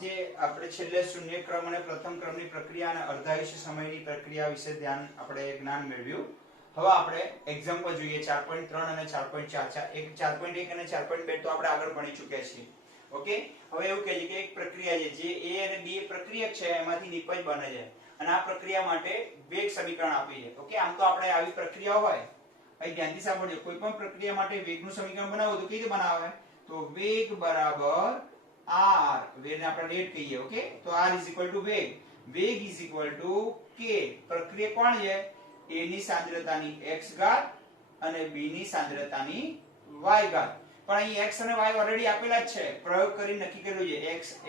જે આપણે છેલ્લે શૂન્ય ક્રમ અને પ્રથમ ક્રમની પ્રક્રિયા અને અર્ધાયુષ્ય સમયની પ્રક્રિયા વિશે આપણે જ્ઞાન મેળવ્યું. હવે આપણે એક્ઝામ્પલ જોઈએ 4.3 અને 4.4. એક 4.1 અને 4.2 તો આપણે આગળ ભણી ચૂક્યા છીએ. ઓકે, હવે એવું કહીએ કે એક પ્રક્રિયા છે જે A અને B પ્રક્રિયક છે એમાંથી નિપજ બને છે અને આ પ્રક્રિયા માટે વેગ સમીકરણ આપી છે. ઓકે, આમ તો આપણે આવી પ્રક્રિયા હોય અહીં ધ્યાનથી સાંભળજો, કોઈ પણ પ્રક્રિયા માટે વેગનું સમીકરણ બનાવો તો કેવી રીતે બનાવે? તો વેગ બરાબર r, વેગને આપણે રેટ કહીએ. ઓકે, તો r વેગ, વેગ k. પ્રક્રિયા કોણ છે? A ની સાંદ્રતાની x ઘાત અને B ની સાંદ્રતાની y ઘાત. પણ અહીં x અને y ઓલરેડી આપેલા જ છે, પ્રયોગ કરી નક્કી કર્યું છે. x એ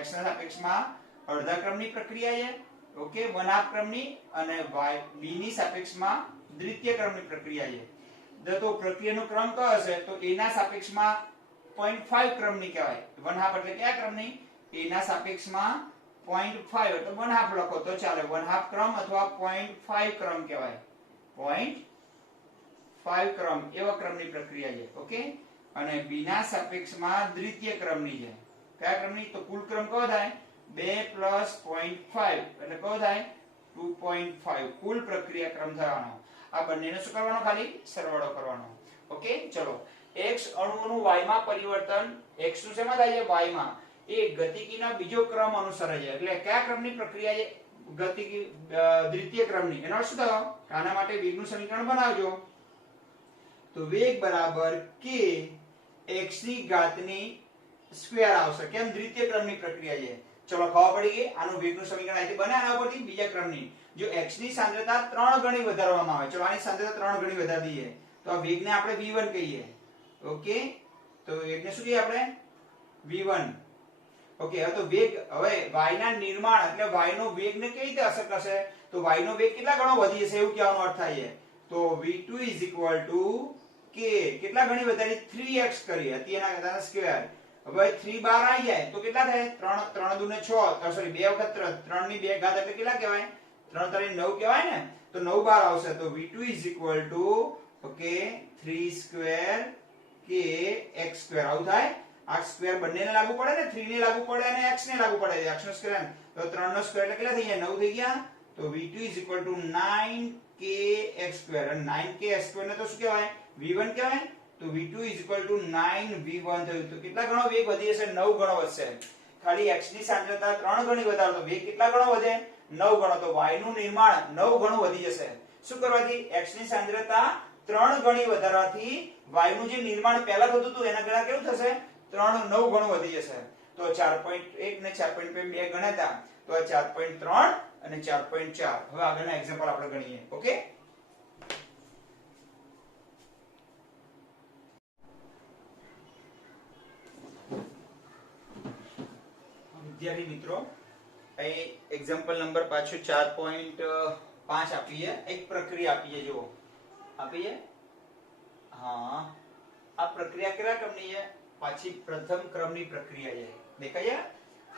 x ના સાપેક્ષમાં અડધા ક્રમની પ્રક્રિયા છે, ઓકે, 1/2 ક્રમની, અને y b ની સાપેક્ષમાં દ્વિતીય ક્રમની પ્રક્રિયા છે. તો પ્રક્રિયાનો ક્રમ કયો હશે? તો a ના સાપેક્ષમાં 0.5 ક્રમની કહેવાય. 1/2 એટલે કયા ક્રમની? a ના સાપેક્ષમાં 0.5 એટલે 1/2 લખો તો ચાલે. 1/2 ક્રમ અથવા 0.5 ક્રમ કહેવાય. 0.5 ક્રમ એવા ક્રમની પ્રક્રિયા છે. ઓકે, અને b ના સાપેક્ષમાં દ્વિતીય ક્રમની છે. કયા ક્રમની? તો કુલ ક્રમ કયો થાય? 2 + 0.5 એટલે કયો થાય? 2.5 કુલ પ્રક્રિયા ક્રમ થવાનો. આ બંનેને શું કરવાનો? ખાલી સરવાળો કરવાનો. ઓકે, ચલો. x અણુઓનું y માં પરિવર્તન, x નું શેમાં થાય છે? y માં. એ ગતિકીના બીજો ક્રમ અનુસરે છે. એટલે કયા ક્રમની પ્રક્રિયા છે? ગતિકી દ્વિતીય ક્રમની. એનો અર્થ શું થયો? આના માટે વેગનું સમીકરણ બનાવજો. તો વેગ બરાબર k x ની ઘાતની સ્ક્વેર આવશે. કેમ? દ્વિતીય ક્રમની પ્રક્રિયા છે. ચલો, ખબર પડી ગઈ. આનું વેગનું સમીકરણ અહીંથી બને આના ઉપરથી બીજા ક્રમની. જો x ની સાંદ્રતા 3 ગણી વધારવામાં આવે, ચલો આની સાંદ્રતા 3 ગણી વધારી દઈએ તો આ વેગને આપણે v1 કહીએ. ઓકે, તો વેગને શું કહીએ આપણે? v1. ઓકે, હવે તો વેગ, હવે y ના નિર્માણ એટલે y નો વેગને કેવી રીતે અસર કરશે? તો y નો વેગ કેટલા ગણો વધી જશે એવું કહેવાનો અર્થ થાય છે. તો v2 k કેટલા ગણી વધારી? 3x કરી હતી એના ઘાતના સ્ક્વેર. હવે 3 બહાર આવી જાય તો કેટલા થાય? 3 3 દુને 6, સોરી 2 વખત 3 ની 2 ઘાત એટલે કેટલા કહેવાય? 3 તારી 9 કહેવાય ને. તો 9 બહાર આવશે. તો v2 ઓકે 3 k x². આવું થાય. આ સ્ક્વેર બંનેને લાગુ પડે ને, 3 ને લાગુ પડે અને x ને લાગુ પડે. x નો સ્ક્વેર તો 3 નો સ્ક્વેર એટલે કેટલા થઈ ગયા? 9 થઈ ગયા. તો v2 9k x². અને 9k x² ને તો શું કહેવાય? v1 કહેવાય. તો v2 9v1 થયું. તો કેટલા ગણો વેગ વધી જશે? 9 ગણો વધશે. ખાલી x ની સાંદ્રતા 3 ગણી વધારો તો વેગ કેટલા ગણો વધે? 9 ગણો. તો y નું નિર્માણ 9 ગણું વધી જશે. શું કરવાથી? x ની સાંદ્રતા 3 ગણી વધારવાથી y નું જે નિર્માણ પહેલા થતું હતું એના કરતા કેવું થશે? 9 ગણું વધી જશે. તો 4.1 ને 4.2 બે ગણ્યા હતા, તો આ 4.3 અને 4.4. હવે આગળના એક્ઝામ્પલ આપણે ગણીએ. ઓકે, વિદ્યાર્થી મિત્રો, અહીં એક્ઝામ્પલ નંબર પાછું 4.5 આપી છે. એક પ્રક્રિયા આપી છે. જુઓ, આપી છે. હા, આ પ્રક્રિયા કેટલા ક્રમની છે? પાછી પ્રથમ ક્રમની પ્રક્રિયા છે. દેખાય છે?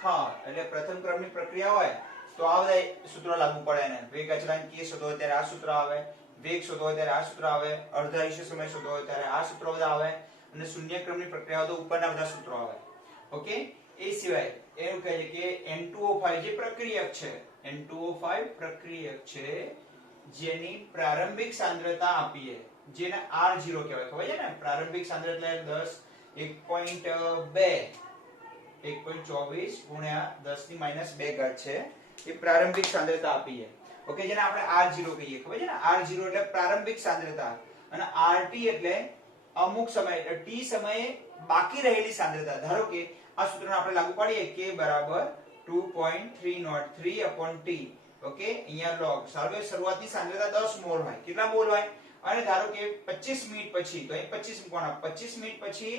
હા, એટલે પ્રથમ ક્રમની પ્રક્રિયા હોય તો આ બધા સૂત્રો લાગુ પડે ને. વેગ અચળાંક k શોધવો હોય ત્યારે આ સૂત્ર આવે, વેગ શોધવો હોય ત્યારે આ સૂત્ર આવે, અર્ધાયુષ્ય સમય શોધવો હોય ત્યારે આ સૂત્રો બધા આવે, અને શૂન્ય ક્રમની પ્રક્રિયા હોય તો ઉપરના બધા સૂત્રો આવે. ઓકે, એ સિવાય એવું કહે છે કે N2O5 જે પ્રક્રિયક છે, N2O5 પ્રક્રિયક છે જેની પ્રારંભિક સાંદ્રતા આપી છે, જેને R0 કહેવાય. ખબર છે ને? પ્રારંભિક સાંદ્રતા એટલે 1.24 ગુણ્યા 10⁻² ઘાત છે. એ પ્રારંભિક સાંદ્રતા આપી છે. ઓકે, જેને આપણે R0 કહીએ. ખબર છે ને? R0 એટલે પ્રારંભિક સાંદ્રતા, અને RT એટલે અમુક સમય એટલે t સમયે બાકી રહેલી સાંદ્રતા. ધારો કે આ સૂત્રને આપણે લાગુ પાડીએ k બરાબર 2.303/t. ઓકે, અહીંયા log. શરૂઆતની સાંદ્રતા 10 મોલ હોય. કેટલા મોલ હોય? અને ધારો કે 25 મિનિટ પછી, તો અહીં 25 મૂકવાના, 25 મિનિટ પછી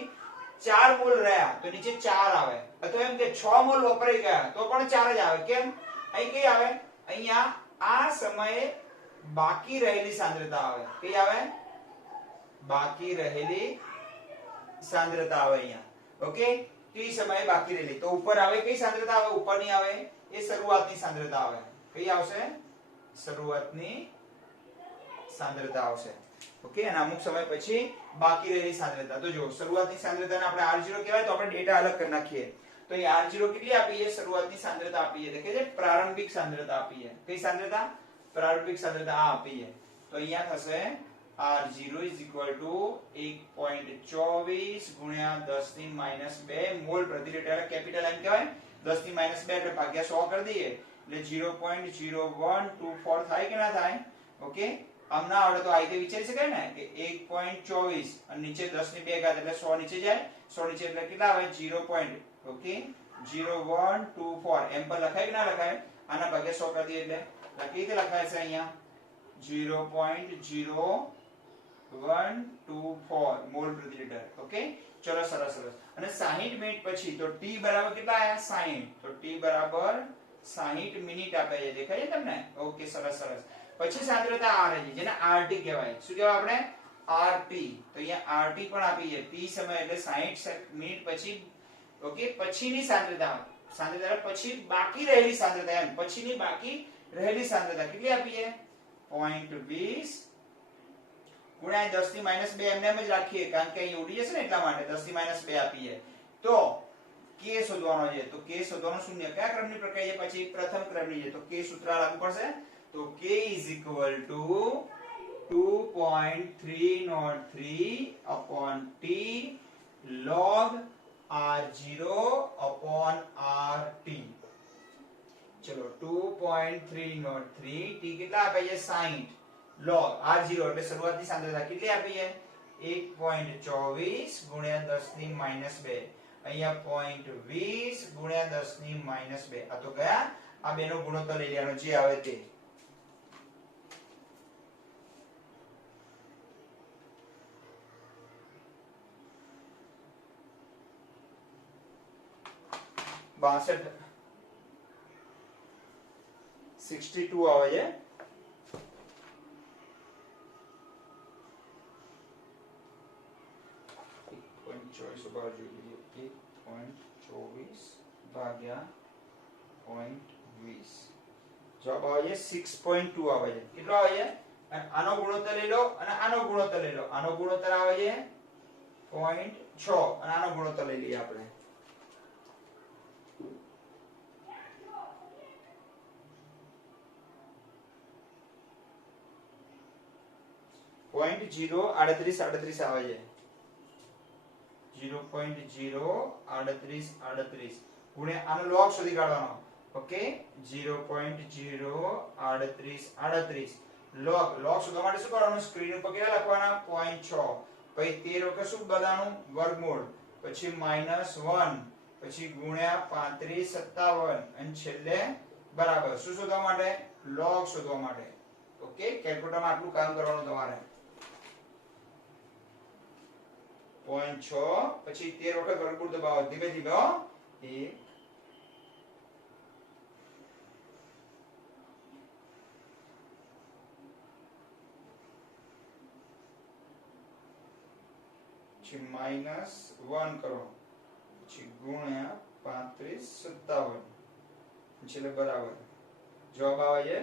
4 મોલ રહ્યા તો નીચે 4 આવે. અથવા એમ કે 6 મોલ વપરાઈ ગયા તો પણ 4 જ આવે. કેમ? અહીં કઈ આવે? અહીંયા આ સમયે બાકી રહેલી સાંદ્રતા આવે. કઈ આવે? બાકી રહેલી સાંદ્રતા આવે અહીંયા. ઓકે, t સમયે બાકી રહેલી. તો ઉપર આવે કઈ સાંદ્રતા આવે? ઉપરની આવે એ શરૂઆતની સાંદ્રતા આવે. કઈ આવશે? શરૂઆતની સાંદ્રતા આવશે. ઓકે, અને અમુક સમય પછી બાકી રહેલી સાંદ્રતા. તો જો શરૂઆતની સાંદ્રતાને આપણે R0 કહેવાય તો આપણે ડેટા અલગ કરી નાખીએ. તો તો એ r0 કેટલી આપી છે? શરૂઆતની સાંદ્રતા આપી છે, એટલે કે પ્રારંભિક સાંદ્રતા આપી છે. કઈ સાંદ્રતા? પ્રારંભિક સાંદ્રતા આ આપી છે. તો અહીંયા થશે r0 1.24 ગુણ્યા 10 ની -2 મોલ પ્રતિ લિટર. કેપિટલ M કહેવાય. 10 ની -2 એટલે ભાગ્યા 100 કરી દઈએ એટલે 0.0124 થાય કે ના થાય? ઓકે, આમ ના આવડે તો આ રીતે વિચારી શકાય ને કે 1.24 અને નીચે 10 ની 2 ઘાત એટલે 100 નીચે જાય. 100 નીચે એટલે કેટલા આવે? 0. ઓકે, 0124 એમ પર લખાય કે ના લખાય? આના ભાગ્યા 100 કરી દઈએ એટલે કેવી રીતે લખાય છે અહીંયા? 0.0124 મોલ પ્રતિ લિટર. ઓકે, ચલો સરસ સરસ. અને 60 મિનિટ પછી તો t બરાબર કેટલા આયા? 60. તો t બરાબર 60 મિનિટ આપે છે. દેખાય છે તમને? ઓકે, સરસ સરસ. પછી સાંદ્રતા r છે જેને RT કહેવાય. શું કહેવાય આપણે? RT. તો અહીંયા RT પણ આપી છે. t સમય એટલે 60 મિનિટ પછી. ઓકે, પછીની સાંદ્રતા. સાંદ્રતા પછી બાકી રહેલી સાંદ્રતા. એમ પછીની બાકી રહેલી સાંદ્રતા કેટલી આપી છે? 0.20 ગુણ્યા 10 ની -2 એમને એમ જ રાખીએ કારણ કે અહીં ઉડી જશે ને એટલા માટે 10 ની -2 આપી છે. તો k શોધવાનો છે. તો k શોધવાનો શૂન્ય કયા ક્રમની પ્રક્રિયા છે? પછી પ્રથમ ક્રમની છે. તો k સૂત્ર લાગુ પડશે. તો k = 2.303 / t log r0 / rt. ચલો 2.303 t કેટલા આપે છે? 60 log r0 એટલે શરૂઆતની સાંદ્રતા કેટલી આપી છે? 1.24 ગુણ્યા 10 ની -2. અહીંયા 0.20 ગુણ્યા 10 ની -2. આ તો ગયા. આ બેનો ગુણોત્તર લઈ લેવાનો જે આવે તે. બાસઠ 62 આવે છે. ભાગ્યા 0.20 જવાબ આવે છે 6.2 આવે છે. કેટલો આવે છે? આનો ગુણોત્તર લઈ લો અને આનો ગુણોત્તર લઈ લો. આનો ગુણોત્તર આવે છે 0.6 અને આનો ગુણોત્તર લઈ લઈએ આપણે. .038 આવે છે. 0.038 ગુણ્યા આનો log શોધી કાઢવાનો. ઓકે, 0.038 log શોધવા માટે શું કરવાનું? સ્ક્રીન ઉપર કેટલા લખવાના? 0.6. પછી 13 વખત શું બધાનું? વર્ગમૂળ. પછી -1. પછી ગુણ્યા 35 57 અને છેલ્લે બરાબર. શું શોધવા માટે? log શોધવા માટે. ઓકે, કેલ્ક્યુલેટરમાં આટલું કામ કરવાનું તમારે. 0.6 પછી 13 વખત વર્ગમૂળ દબાવો. ધીમે ધીમે હો. 1 પછી -1 કરો. પછી ગુણ્યા 35 57 છેલ્લે બરાબર. જવાબ આવે છે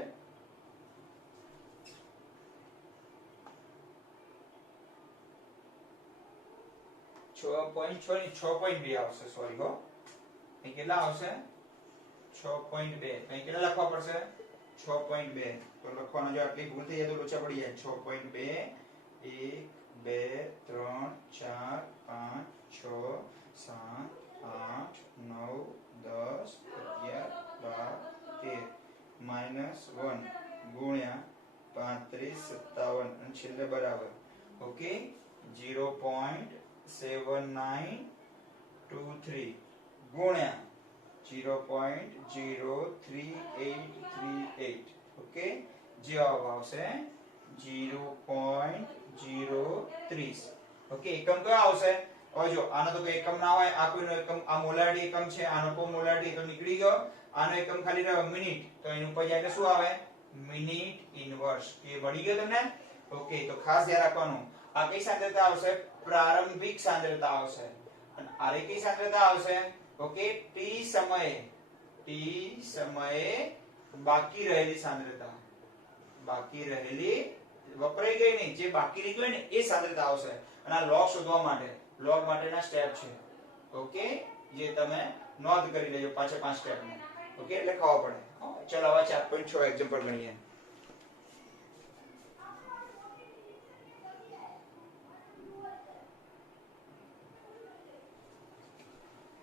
6.6 ની 6.2 આવશે. સોરી હો, અહીં કેટલા આવશે? 6.2. અહીં કેટલા લખવા પડશે? 6.2. તો લખવાનો જો આટલી ભૂલ થઈ જાય તો લોચા પડી જાય. 6.2 1 2 3 4 5 6 7 8 9 10 11 12 13 -1 ગુણ્યા 35 57 અને છેલ્લે બરાબર. ઓકે, 0.7923 ગુણ્યા 0.03838. ઓકે, જવાબ આવશે 0.030. ઓકે, એકમ કયો આવશે? હવે જો આનો તો કોઈ એકમ ના હોય. આ કોઈનો એકમ, આ મોલારિટી એકમ છે. આનો કોઈ મોલારિટી તો નીકળી ગયો. આનો એકમ ખાલી રહ્યો મિનિટ. તો એનું ઉપર જાય એટલે શું આવે? Minute inverse. એ વળી ગયો તમને? ઓકે, તો ખાસ ધ્યાન રાખવાનું. આ કઈ સાંદ્રતા આવશે? પ્રારંભિક સાંદ્રતા આવશે. અને આરે કઈ સાંદ્રતા આવશે? ઓકે, t સમયે બાકી રહેલી સાંદ્રતા. બાકી રહેલી વપરાઈ ગઈ નહીં, જે બાકી રહી ગઈ ને એ સાંદ્રતા આવશે. અને આ log શોધવા માટે, log માટેના સ્ટેપ છે. ઓકે, જે તમે નોંધ કરી લેજો પાછા 5 સ્ટેપને. ઓકે, એટલે ખબર પડે. ચલો હવે 4.6 એક્ઝામ્પલ ગણીએ.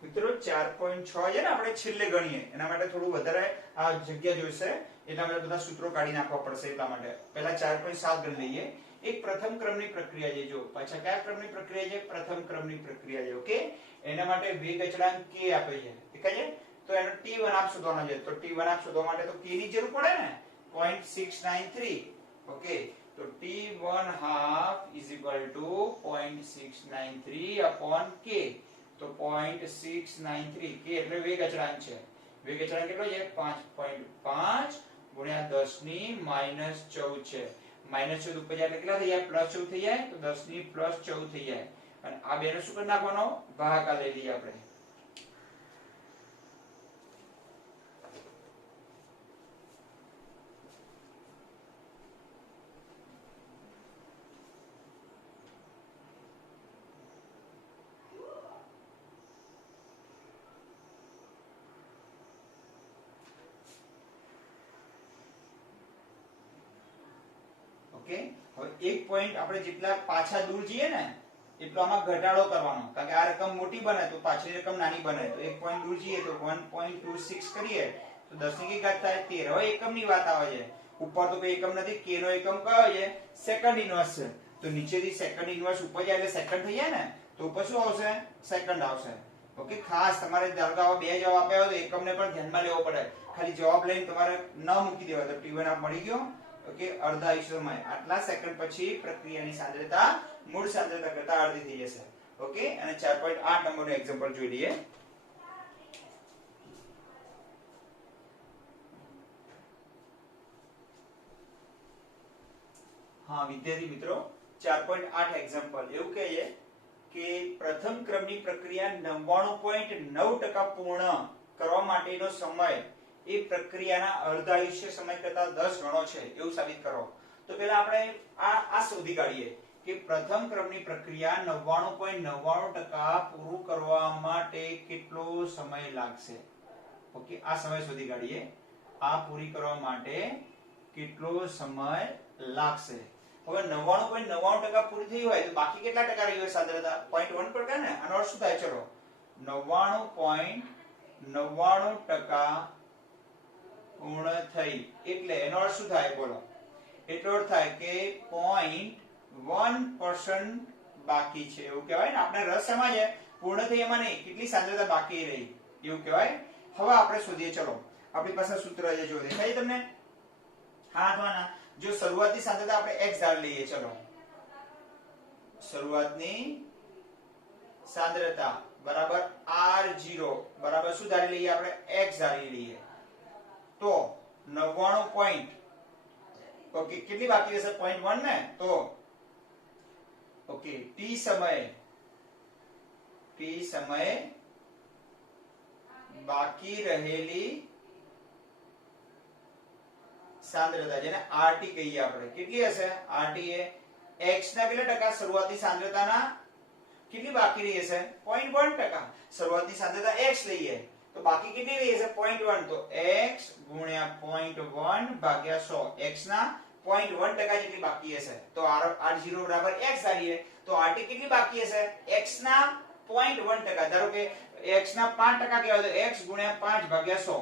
મિત્રો 4.6 છે ને આપણે છેલ્લે ગણીએ એના માટે થોડું વધારે આ જગ્યા જોઈશે, એટલા માટે બધા સૂત્રો કાઢી નાખવા પડશે. એટલા માટે પહેલા 4.7 ગણી લઈએ. એક પ્રથમ ક્રમની પ્રક્રિયા છે. જો પાછા કયા ક્રમની પ્રક્રિયા છે? પ્રથમ ક્રમની પ્રક્રિયા છે. ઓકે, એના માટે વેગ અચળાંક k આપે છે, દેખાય છે? તો એનો t1 આપ શોધવાનો છે. તો t1 આપ શોધવા માટે તો k ની જરૂર પડે ને, 0.693. ઓકે, તો t1 half is equal to 0.693 upon k. તો 0.693 k એટલે વેગ અચળાંક છે. વેગ અચળાંક કેટલો છે? 5.5 ગુણ્યા 10 ની -14 છે. -14 ઉપર જાય એટલે કેટલા થઈ જાય? +14 થઈ જાય. તો 10 ની +14 થઈ જાય. અને આ બેનો શું કરી નાખવાનો? ભાગાકાર લઈ લઈએ આપણે. ઓકે, હવે એક પોઈન્ટ આપણે જેટલા પાછા દૂર જઈએ ને એટલો આમાં ઘટાડો કરવાનો, કારણ કે આ રકમ મોટી બને તો પાછળની રકમ નાની બને. તો એક પોઈન્ટ દૂર જઈએ તો 1.26 કરીએ તો 10 ની કઈ ઘાત થાય? 13. હવે એકમની વાત આવે છે. ઉપર તો કોઈ એકમ નથી. k નો એકમ કયો છે? સેકન્ડ ઇન્વર્સ છે. તો નીચેથી સેકન્ડ ઇન્વર્સ ઉપર જાય એટલે સેકન્ડ થઈ જાય ને, તો ઉપર શું આવશે? સેકન્ડ આવશે. ઓકે, ખાસ તમારે ધારો કે આવા બે જવાબ આપ્યા હોય તો એકમને પણ ધ્યાનમાં લેવો પડે. ખાલી જવાબ લઈને તમારે ન મૂકી દેવા. તો t1 આપ મળી ગયો. ઓકે, અડધા સમય આટલા સેકન્ડ પછી પ્રક્રિયાની સાંદ્રતા મૂળ સાંદ્રતા કરતા અડધી થઈ જશે. ઓકે, અને 4.8 નંબરનું એક્ઝામ્પલ જોઈ લઈએ. હા વિદ્યાર્થી મિત્રો, 4.8 એક્ઝામ્પલ એવું કહે છે કે પ્રથમ ક્રમની પ્રક્રિયા 99.9% પૂર્ણ કરવા માટેનો સમય એ પ્રક્રિયાના અર્ધ આયુષ્ય સમય કરતા 10 ગણો છે એવું સાબિત કરો. તો પહેલા આપણે આ શોધી કાઢીએ કે પ્રથમ ક્રમની પ્રક્રિયા 99.99% પૂરું કરવા માટે કેટલો સમય લાગશે. ઓકે, આ સમય શોધી કાઢીએ. આ પૂરી કરવા માટે કેટલો સમય લાગશે. હવે 99.99% પૂરી થઈ હોય તો બાકી કેટલા ટકા રહી હોય સાંદ્રતા? 0.1% ને. આનો અર્થ શું થાય? ચલો 99.99% પૂર્ણ થઈ એટલે એનો અર્થ શું થાય? બોલો. એટલો અર્થ થાય કે 0.1% બાકી છે એવું કહેવાય ને. આપણે રસ એમાં છે પૂર્ણ થઈ એમાં નહીં, કેટલી સાંદ્રતા બાકી રહી એવું કહેવાય. હવે આપણે શોધીએ. ચલો આપણી પાસે સૂત્ર છે, જો દેખાય તમને? હાથમાંના જો શરૂઆતની સાંદ્રતા આપણે x ધારી લઈએ. ચલો શરૂઆતની સાંદ્રતા બરાબર r0 બરાબર શું ધારી લઈએ આપણે? x ધારી લઈએ. તો 99 પોઈન્ટ ઓકે કેટલી બાકી રહેશે? 0.1 ને. તો ઓકે t સમયે બાકી રહેલી સાંદ્રતા જેને RT કહીએ આપણે, કેટલી હશે? RT એ x ના કેટલા ટકા શરૂઆતની સાંદ્રતાના કેટલી બાકી રહી હશે? 0.1%. શરૂઆતની સાંદ્રતા x લઈએ તો બાકી કેટલી રહી હશે? 0.1. તો x ગુણ્યા 0.1 ભાગ્યા 100. x ના 0.1% જેટલી બાકી હશે. તો r0 બરાબર x ધારીએ તો RT કેટલી બાકી હશે? x ના 0.1%. ધારો કે x ના 5% કહેવાય તો x ગુણ્યા 5 ભાગ્યા 100.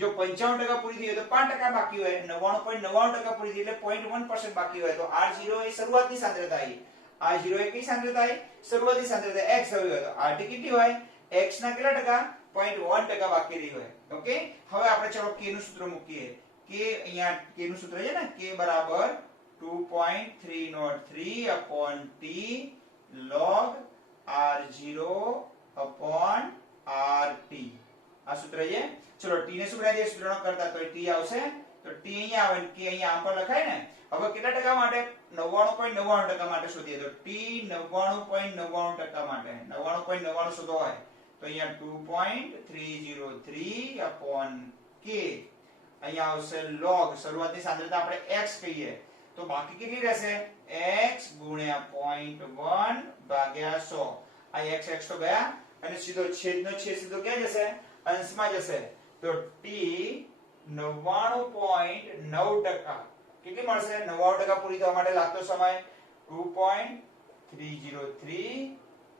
જો 55% પૂરી થઈ હોય તો 5% બાકી હોય. 99.99% પૂરી થઈ એટલે 0.1% બાકી હોય. તો r0 એ શરૂઆતની સાંદ્રતા આવી. r0 એ કઈ સાંદ્રતા આવી? શરૂઆતની સાંદ્રતા x આવી હોય તો RT કેટલી હોય? x ના કેટલા ટકા? 0.1% બાકી રહી હોય. ઓકે, હવે આપણે ચલો k નું સૂત્ર મૂકીએ. k અહીંયા k નું સૂત્ર છે ને, k બરાબર 2.303 upon t log r0 upon rt. આ સૂત્ર છે. ચલો t ને શું બનાવી દઈએ સૂત્રનો કરતા? તો t આવશે. તો t અહીંયા આવે કે અહીંયા આમ પર લખાય ને. હવે કેટલા ટકા માટે? 99.99% માટે શોધીએ. તો t 99.99% માટે 99.99 શોધો હોય તો અહીંયા 2.303 upon k. અહીંયા આવશે log શરૂઆતની સાંદ્રતા આપણે x કહીએ તો બાકી કેટલી રહેશે? x ગુણ્યા 0.1 ભાગ્યા 100. આ x તો ગયા અને સીધો છેદનો છેદ સીધો ક્યાં જશે? અંશમાં જશે તો t 99.9% કેટલી મળશે? 99% પૂરી થવા માટે લાગતો સમય 2.303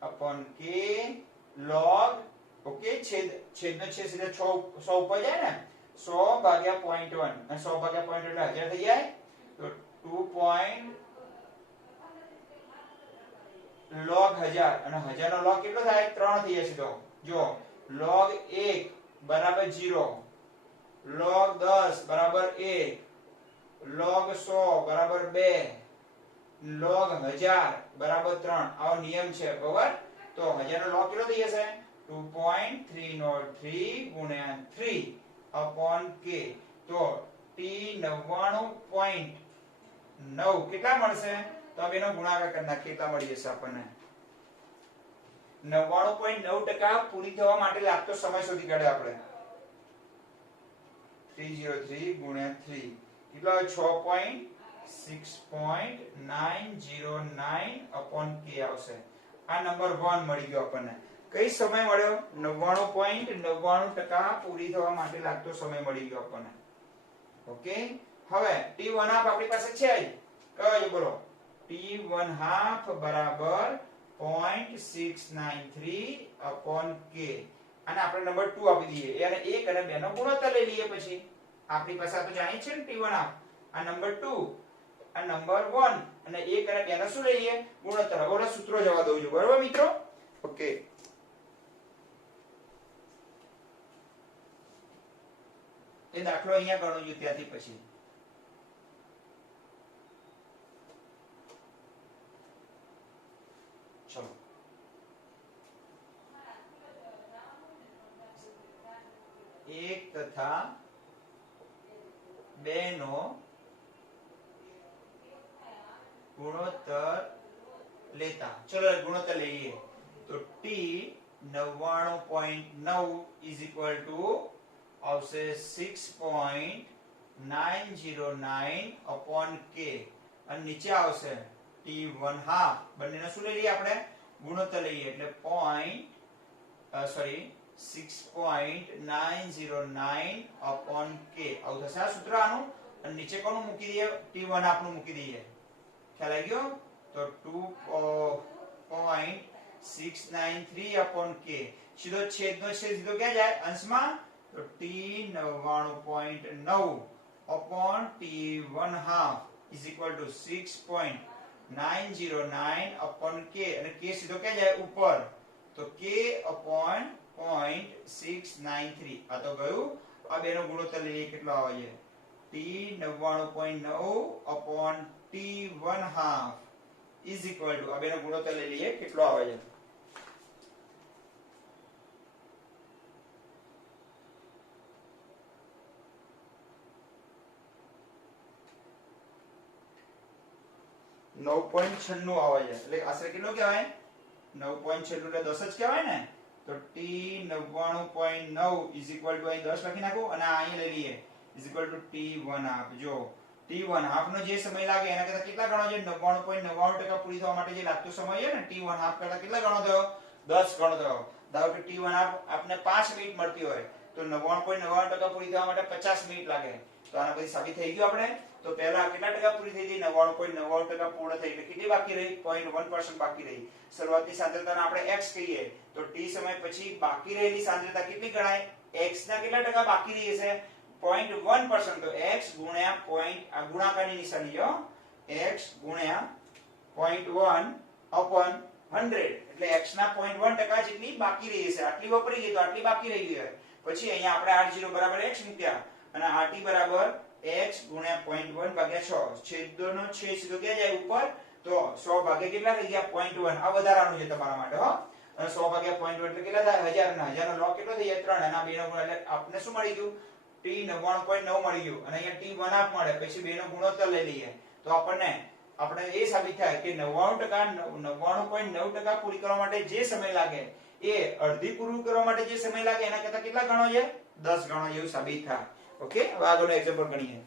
upon k log ઓકે છેદનો છેદ સીધા 100 ઉપર જાય ને 100 ભાગ્યા 0.1 અને 100 ભાગ્યા 0.1 એટલે 1000 થઈ જાય તો 2. log 1000 અને 1000 નો log કેટલો થાય? 3 થઈ જશે. તો જો log 1 બરાબર 0, log 10 બરાબર 1, log 100 બરાબર 2, log 1000 બરાબર 3. આવો નિયમ છે બરાબર. તો 1000 નો log કેટલો થઈ જશે? 2.303 ગુણ્યા 3 upon k. તો t 99.9 કેટલા મળશે? તો હવે એનો ગુણાકાર કરી નાખીએ કેટલા મળી જશે આપણને? 99.9% પૂરી થવા માટે લાગતો સમય શોધી કાઢ્યો આપણે. 303 ગુણ્યા 3 કેટલો આવે? 6.909 upon k આવશે. આ નંબર 1 મળી ગયો આપણને. કઈ સમય મળ્યો? 99.99% પૂરી થવા માટે લાગતો સમય મળી ગયો આપણને. ઓકે, હવે t1 હાફ આપણી પાસે છે જ. કયો છે બોલો? t1 હાફ બરાબર 0.693 upon k. અને આપણે નંબર 2 આપી દઈએ. અને 1 અને 2 નો ગુણોત્તર લઈ લઈએ. પછી આપણી પાસે આ તો જાણી છે ને t1 હાફ. આ નંબર 2 આ નંબર 1 અને 1 અને 2 નો શું લઈએ? ગુણોત્તર. હવે સૂત્રો જવા દઉં છું બરાબર મિત્રો. ઓકે, એ દાખલો અહીંયા ગણું છું ત્યાંથી પછી. ચલો, એક તથા 2 નો ગુણોત્તર લેતા. ચલો ગુણોત્તર લઈએ. તો t 99.9 is equal to આવશે 6.909 upon k. અને નીચે આવશે t1 હાફ. બંનેનો શું લઈ લઈએ આપણે? ગુણોત્તર લઈએ એટલે 6.909 upon k. આવું થશે આ સૂત્ર આનું. અને નીચે કોનું મૂકી દઈએ? t1 હાફ નું મૂકી દઈએ. ખ્યાલ આવી ગયો? તો 2.693 upon k. સીધો છેદનો છેદ સીધો ક્યાં જાય? અંશમાં. તો t 99.9 upon t1 half is equal to 6.909 upon k. અને k સીધો ક્યાં જાય? ઉપર. તો k upon 0.693. આ તો ગયું. આ બેનો ગુણોત્તર લઈએ કેટલો આવે છે? t 99.9 upon t1 half is equal to આ બેનો ગુણોત્તર લઈ લઈએ કેટલો આવે છે? 9.96 આવે છે. એટલે આશરે કેટલો કહેવાય? 9.96 એટલે 10 જ કહેવાય ને. તો t 99.9 is equal to અહીં 10 લખી નાખો અને આ અહીં લઈ લઈએ is equal to t1 half. જો t1 હાફ નો જે સમય લાગે એના કરતા કેટલા ગણો છે? 99.99% પૂરી થવા માટે જે લાગતો સમય છે ને t1 હાફ કરતા કેટલા ગણો થયો? 10 ગણો થયો. ધારો કે t1 હાફ આપને 5 મિનિટ મળતી હોય તો 99.99% પૂરી થવા માટે 50 મિનિટ લાગે. તો આના પછી સાબિત થઈ ગયું આપણે. તો પહેલા કેટલા ટકા પૂરી થઈ ગઈ? 99.99% પૂર્ણ થઈ. એટલે કેટલી બાકી રહી? 0.1% બાકી રહી. શરૂઆતની સાંદ્રતાને આપણે x કહીએ તો t સમય પછી બાકી રહેલી સાંદ્રતા કેટલી ગણાય? x ના કેટલા ટકા બાકી રહી હશે? 0.1%. તો x ગુણ્યા આ ગુણાકારની નિશાની જો x ગુણ્યા 0.1 upon 100 એટલે x ના 0.1% જેટલી બાકી રહી હશે. આટલી વપરાઈ ગઈ તો આટલી બાકી રહી ગઈ. પછી અહીંયા આપણે r0 બરાબર x મૂક્યા અને rt બરાબર x ગુણ્યા 0.1 ભાગ્યા 6. છેદનો છેદ સીધો ક્યાં જાય? ઉપર. તો 100 ભાગ્યા કેટલા થઈ ગયા? 0.1. આ વધારાનું છે તમારા માટે હો. અને 100 ભાગ્યા 0.1 એટલે કેટલા થાય? 1000. અને 1000 નો log કેટલો થઈ જાય? 3. અને આ બેનો ગુણ એટલે આપણે શું મળી ગયું? t 99.9 મળી ગયું. અને અહીંયા t1 હાફ મળે. પછી બેનો ગુણોત્તર લઈ લઈએ તો આપણે એ સાબિત થાય કે 99.9% પૂરી કરવા માટે જે સમય લાગે એ અડધી પૂરું કરવા માટે જે સમય લાગે એના કરતા કેટલા ગણો છે? 10 ગણો એવું સાબિત થાય. ઓકે, હવે આગળનો એક્ઝામ્પલ ગણીએ.